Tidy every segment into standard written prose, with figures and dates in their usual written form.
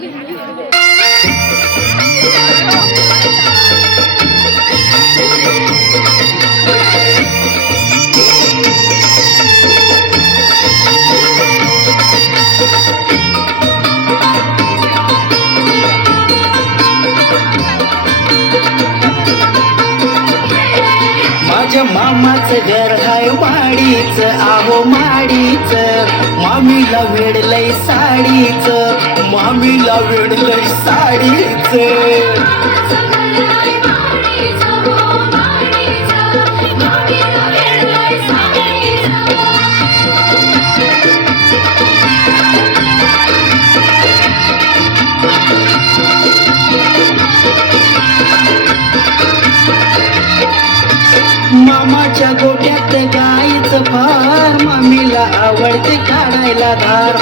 माझ्या मामाचं घर हाय माडीच, आहो माडीच. मामीला वेडलय साडीच, मामीला वेडलय साडीच. मामाच्या गोट्यात गाईचं फार, मामीला आवडते काढायला धार.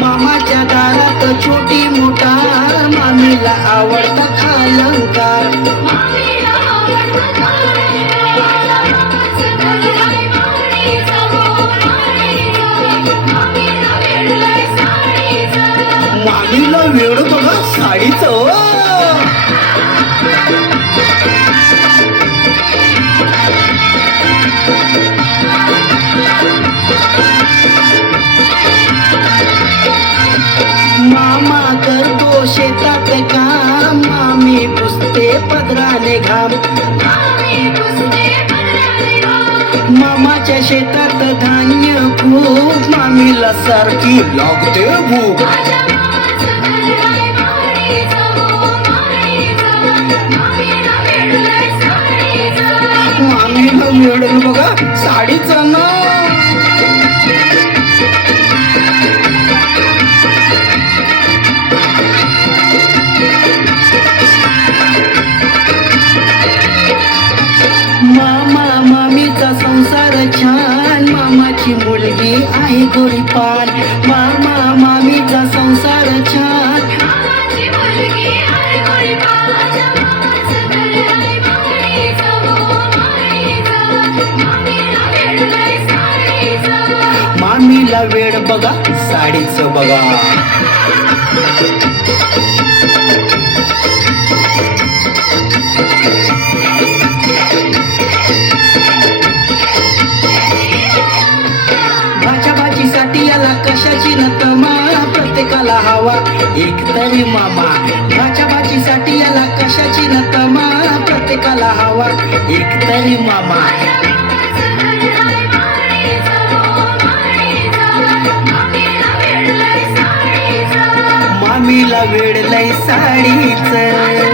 मामाच्या दारात छोटी मोटार, मामीला आवडतात अलंकार. मामीला वेळ बघा साडीचं. मामा करतो शेतात काम, मामी पुसते पदराने घाम. मामाच्या शेतात धान्य खूप, मामीला सारखी लागते भूक. मामीला मिळेल बघा साडीचं ना. मामा मामीचा संसार छान, मामाची मुलगी आहे गोरीपान. मामा मामीचा संसार छान, मामीला वेळ बघा साडीचं बघा. भाजीसाठी याला कशाची नतमा, प्रत्येकाला हवा एक तरी मामा. भाजीसाठी याला कशाची नतमा, प्रत्येकाला हवा एक तरी मामा. मामीला वेडलय साडीच.